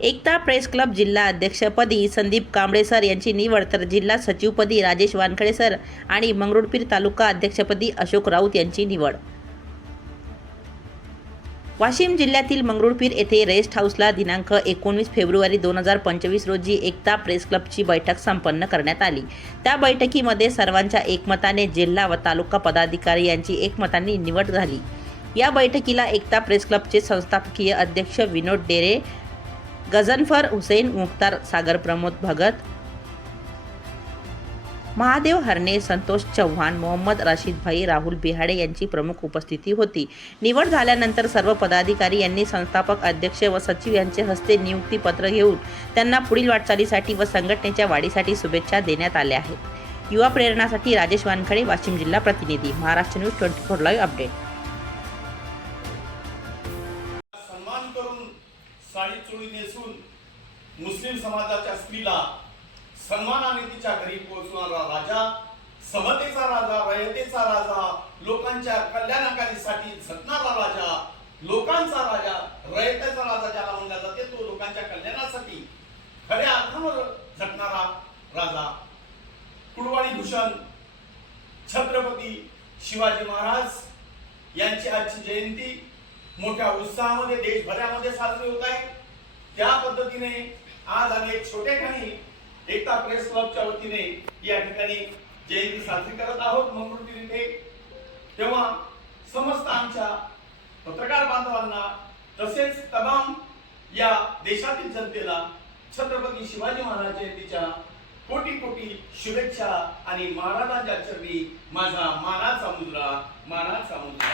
एकता press club जिल्हा अध्यक्षपदी Sandeep Kamble sir यांची निवड तर जिल्हा सचिवपदी राजेश वानखडे सर आणि मंगरुळपीर तालुका अध्यक्षपदी अशोक राऊत यांची निवड. वाशिम जिल्ह्यातील मंगरुळपीर येथे रेस्ट हाऊसला दिनांक एकोणवीस फेब्रुवारी दोन हजार पंचवीस रोजी एकता प्रेस क्लबची बैठक संपन्न करण्यात आली. त्या बैठकीमध्ये सर्वांच्या एकमताने जिल्हा व तालुका पदाधिकारी यांची एकमताने निवड झाली. या बैठकीला एकता प्रेस क्लबचे संस्थापकीय अध्यक्ष विनोद डेरे गझनफर हुसेन मुख्तार सागर प्रमोद भगत महादेव हरणे संतोष चव्हाण मोहम्मद रशीदभाई राहुल बिहाडे यांची प्रमुख उपस्थिती होती. निवड झाल्यानंतर सर्व पदाधिकारी यांनी संस्थापक अध्यक्ष व सचिव यांचे हस्ते नियुक्तीपत्र घेऊन त्यांना पुढील वाटचालीसाठी व संघटनेच्या वाढीसाठी शुभेच्छा देण्यात आल्या आहेत. युवा प्रेरणासाठी राजेश वानखडे वाशिम जिल्हा प्रतिनिधी. Maharashtra news twenty four live update sari choli नेसून मुस्लिम समाजाच्या स्त्रीला सन्मानाने तिच्या घरी पोहोचणारा राजा समतेचा राजा रयतेचा राजा लोकांच्या कल्याणकारीसाठी झटणारा राजा लोकांचा राजा रयतेचा राजा ज्याला म्हणला जाते तो लोकांच्या कल्याणासाठी खऱ्या अर्थानं झटणारा राजा. कुडवाणी भूषण छत्रपती शिवाजी महाराज यांची आजची जयंती मोठ्या उत्साहामध्ये देशभरामध्ये साजरे होत आहे त्या पद्धतीने आज आम्ही एक छोटेखानी एकता प्रेस क्लबच्या वतीने या ठिकाणी जयंती साजरी करत आहोत. मंगळूर इथे तेव्हा समस्त आमच्या पत्रकार बांधवांना तसेच तमाम या देशातील जनतेला छत्रपती शिवाजी महाराज जयंतीच्या कोटी कोटी शुभेच्छा आणि महाराजांच्या चरणी माझा मानाचा मुद्रा मानाचा मुद्रा.